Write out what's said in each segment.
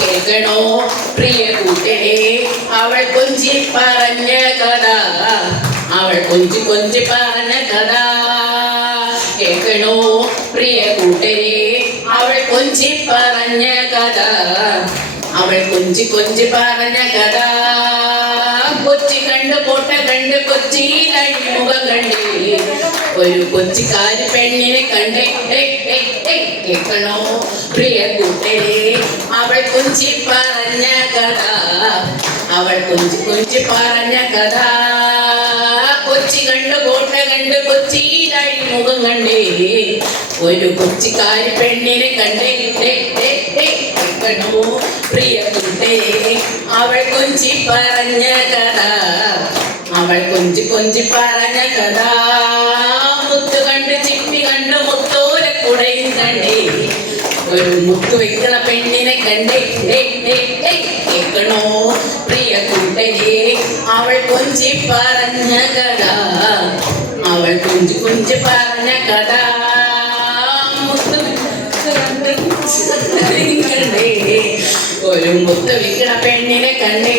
കേൾക്കണോ പ്രിയ കൂട്ടരെ അവൾ കൊഞ്ചി പറഞ്ഞ കഥ അവൾ കൊഞ്ചി കൊഞ്ചി പറഞ്ഞ കഥ കേൾക്കണോ പ്രിയ കൂട്ടരെ അവൾ കൊഞ്ചി പറഞ്ഞ കഥ അവൾ കൊഞ്ചി കൊഞ്ചി പറഞ്ഞ കഥ കണ്ടേ ഒരു കൊച്ചിക്കാരി പെണ്ണിനെ കണ്ടേ കേൾക്കണോ? പ്രിയ കൂട്ടരെ അവൾ കൊഞ്ചി പറഞ്ഞ കഥ. അവൾ കൊഞ്ചി കൊഞ്ചി പറഞ്ഞ കഥ. കൊച്ചി കണ്ട് കോട്ട കണ്ട് കൊച്ചിയിലായി മുഖം കണ്ടേ. ഒരു കൊച്ചിക്കാരി പെണ്ണിനെ കണ്ടേ കേൾക്കണോ? പ്രിയ കൂട്ടരെ അവൾ കൊഞ്ചി പറഞ്ഞ കഥ. അവൾ കൊഞ്ചി കൊഞ്ചി പറഞ്ഞ കഥ മുത്തു കണ്ട് ചിമ്മി കണ്ട് മുത്തോര കുടയും കണ്ടേ. ഒരു മുത്തു വെക്കണ പെണ്ണിനെ കണ്ടേ. കേൾക്കണോ? പ്രിയ കൂട്ടരെ അവൾ കൊഞ്ചി പറഞ്ഞ കഥ. അവൾ കൊഞ്ചി കൊഞ്ചി പറഞ്ഞ കഥ. ഒരു മുത്ത് വിൽക്കണ പെണ്ണിനെ കണ്ടേ.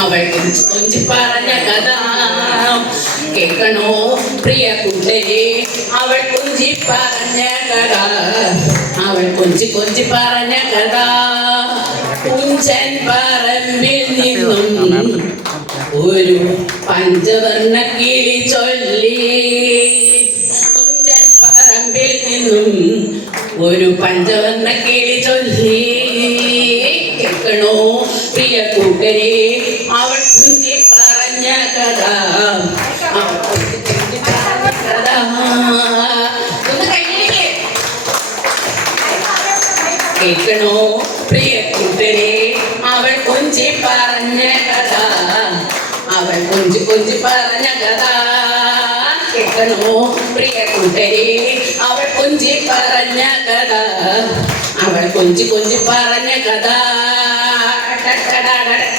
അവൾ കൊഞ്ചി പറഞ്ഞ കഥ കേൾക്കണോ പ്രിയ കുട്ടേ അവൾ കൊഞ്ചി പറഞ്ഞ കഥ. അവൾ കൊഞ്ചി കൊഞ്ചി പറഞ്ഞ കഥ. കുഞ്ചൻ പറമ്പിൽ നിന്നും ഒരു പഞ്ചവർണ കിളി ചൊല്ലി. കുഞ്ചൻ പറമ്പിൽ നിന്നും ഒരു പഞ്ചവർണ കിളി ചൊല്ലി. കേൾക്കണോ പ്രിയ കൂട്ടരെ അവൾ കുഞ്ചി പറഞ്ഞ കഥ. കഥ കേൾക്കണോ? പ്രിയ കൂട്ടരെ അവൾ കൊഞ്ചി പറഞ്ഞ കഥ. അവൾ കൊഞ്ചി കൊഞ്ചി പറഞ്ഞ കഥ. കേൾക്കണോ? പ്രിയ കൂട്ടരെ അവൾ കൊഞ്ചി പറഞ്ഞ കഥ. അവൾ കൊഞ്ചി കൊഞ്ചി പറഞ്ഞ കഥ.